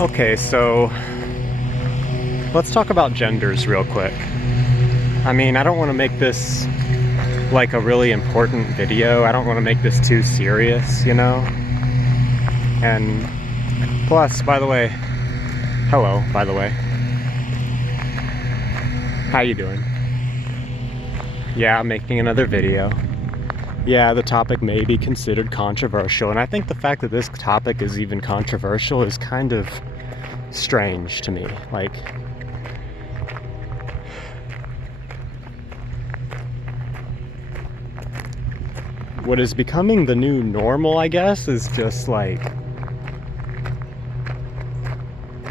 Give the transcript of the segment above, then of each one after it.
Okay, so let's talk about genders real quick. I mean, I don't want to make this like a really important video. I don't want to make this too serious, you know? And plus, by the way, hello, by the way. How you doing? Yeah, I'm making another video. Yeah, the topic may be considered controversial, and I think the fact that this topic is even controversial is kind of strange to me. Like, what is becoming the new normal, I guess, is just like,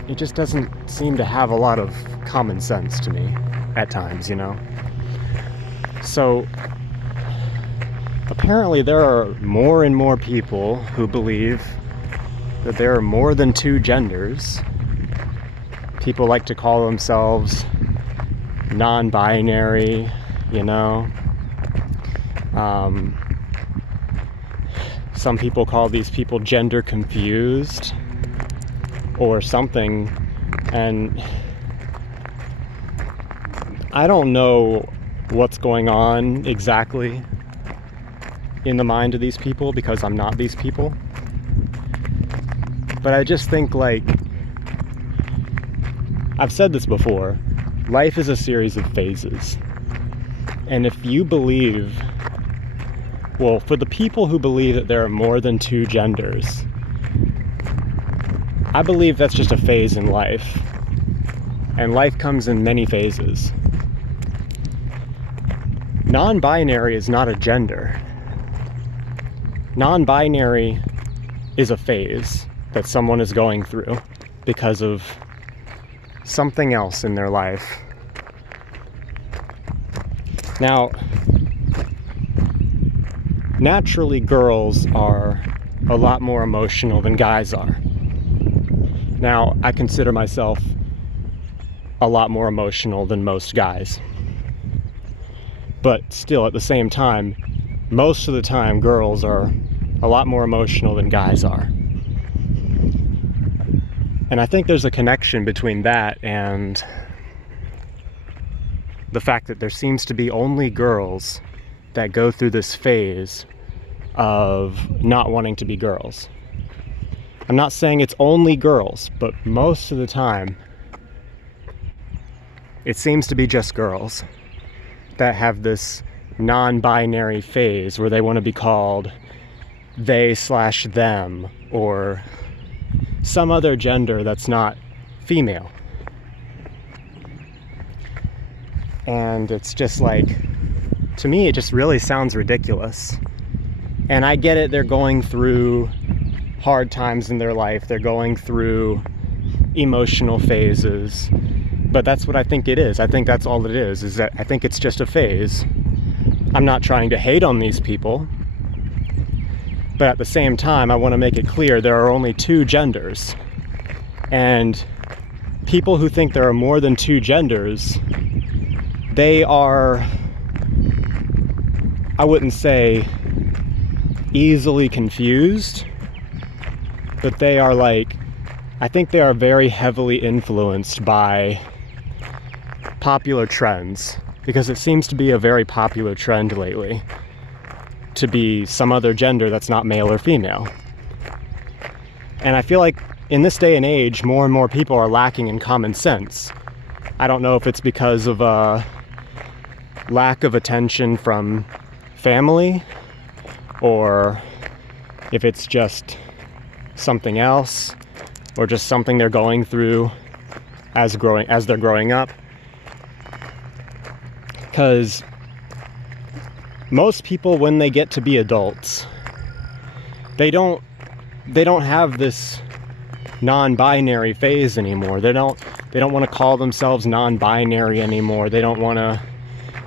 it just doesn't seem to have a lot of common sense to me at times, you know? So apparently there are more and more people who believe that there are more than two genders. People like to call themselves non-binary, you know. Some people call these people gender confused or something, and I don't know what's going on exactly in the mind of these people because I'm not these people. But I just think, like, I've said this before, life is a series of phases. And if you believe, well, for the people who believe that there are more than two genders, I believe that's just a phase in life. And life comes in many phases. Non-binary is not a gender. Non-binary is a phase that someone is going through because of something else in their life. Now, naturally, girls are a lot more emotional than guys are. Now, I consider myself a lot more emotional than most guys. But still, at the same time, most of the time, girls are a lot more emotional than guys are. And I think there's a connection between that and the fact that there seems to be only girls that go through this phase of not wanting to be girls. I'm not saying it's only girls, but most of the time, it seems to be just girls that have this non-binary phase where they want to be called they/them or some other gender that's not female. And it's just like, to me, it just really sounds ridiculous. And I get it, they're going through hard times in their life, they're going through emotional phases, but that's what I think it is. I think that's all it is that I think it's just a phase. I'm not trying to hate on these people, but at the same time, I want to make it clear there are only two genders. And people who think there are more than two genders, they are, I wouldn't say easily confused, but they are like, I think they are very heavily influenced by popular trends, because it seems to be a very popular trend lately to be some other gender that's not male or female. And I feel like in this day and age, more and more people are lacking in common sense. I don't know if it's because of a lack of attention from family, or if it's just something else, or just something they're going through as they're growing up. Because most people, when they get to be adults, they don't have this non-binary phase anymore. They don't want to call themselves non-binary anymore. They don't want to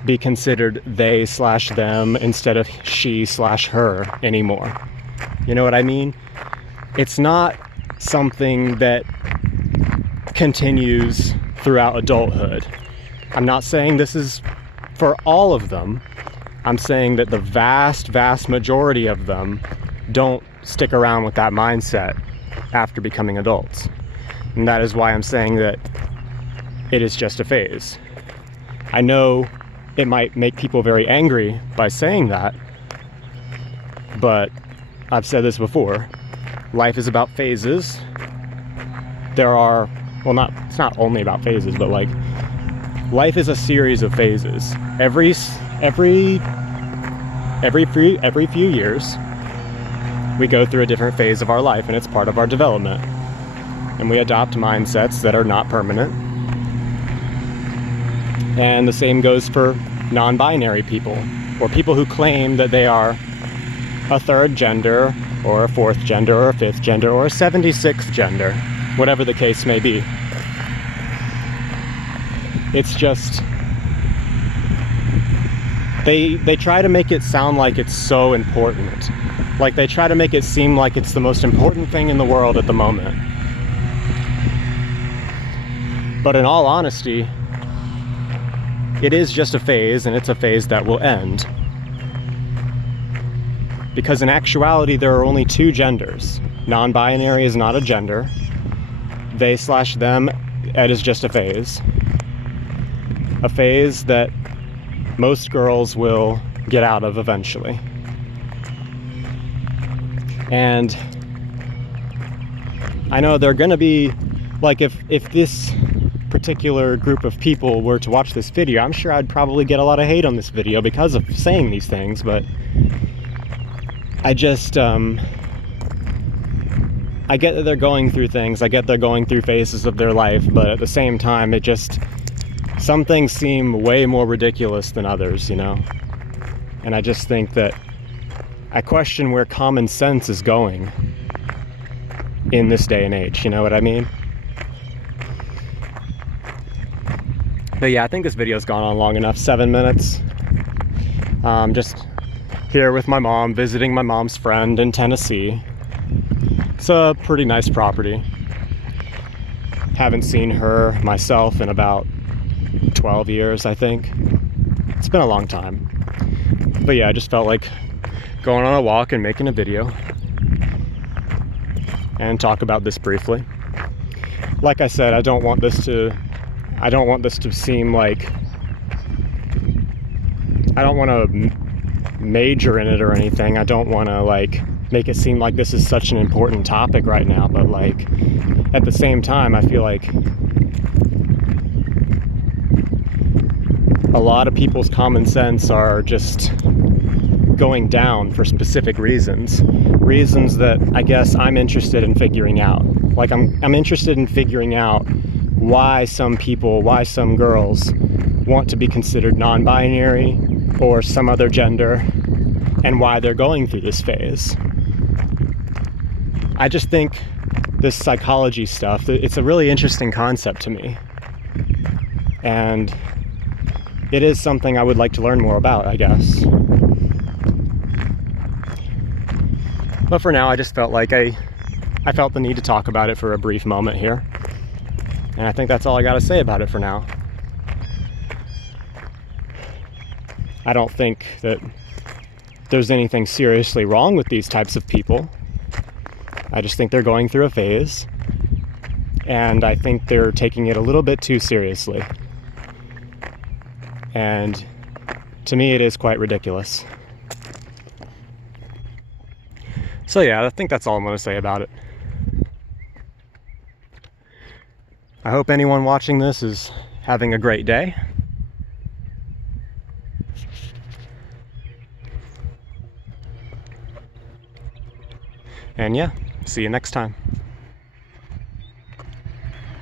be considered they/them instead of she/her anymore. You know what I mean? It's not something that continues throughout adulthood. I'm not saying this is for all of them. I'm saying that the vast majority of them don't stick around with that mindset after becoming adults. And that is why I'm saying that it is just a phase. I know it might make people very angry by saying that, but I've said this before. Life is about phases. There are, well, it's not only about phases, but like, life is a series of phases. Every few years, we go through a different phase of our life, and it's part of our development. And we adopt mindsets that are not permanent. And the same goes for non-binary people, or people who claim that they are a third gender, or a fourth gender, or a fifth gender, or a 76th gender, whatever the case may be. It's just, they try to make it sound like it's so important. Like they try to make it seem like it's the most important thing in the world at the moment. But in all honesty, it is just a phase, and it's a phase that will end. Because in actuality, there are only two genders. Non-binary is not a gender. They/them, it is just a phase. A phase that most girls will get out of eventually. And I know they're gonna be, like, if this particular group of people were to watch this video, I'm sure I'd probably get a lot of hate on this video because of saying these things, but I just, I get that they're going through things, I get they're going through phases of their life, but at the same time, it just, some things seem way more ridiculous than others, you know? And I just think that I question where common sense is going in this day and age, you know what I mean? But yeah, I think this video's gone on long enough, 7 minutes. Just here with my mom, visiting my mom's friend in Tennessee. It's a pretty nice property. Haven't seen her myself in about 12 years, I think. It's been a long time. But yeah, I just felt like going on a walk and making a video and talk about this briefly. Like I said, I don't want this to seem like, I don't want to major in it or anything. I don't want to like make it seem like this is such an important topic right now, but like at the same time, I feel like a lot of people's common sense are just going down for specific reasons that I guess I'm interested in figuring out. Like I'm interested in figuring out why some girls want to be considered non-binary or some other gender, and why they're going through this phase. I just think this psychology stuff, it's a really interesting concept to me. And it is something I would like to learn more about, I guess. But for now, I just felt like I felt the need to talk about it for a brief moment here. And I think that's all I gotta say about it for now. I don't think that there's anything seriously wrong with these types of people. I just think they're going through a phase, and I think they're taking it a little bit too seriously. And to me, it is quite ridiculous. So yeah, I think that's all I'm going to say about it. I hope anyone watching this is having a great day. And yeah, see you next time.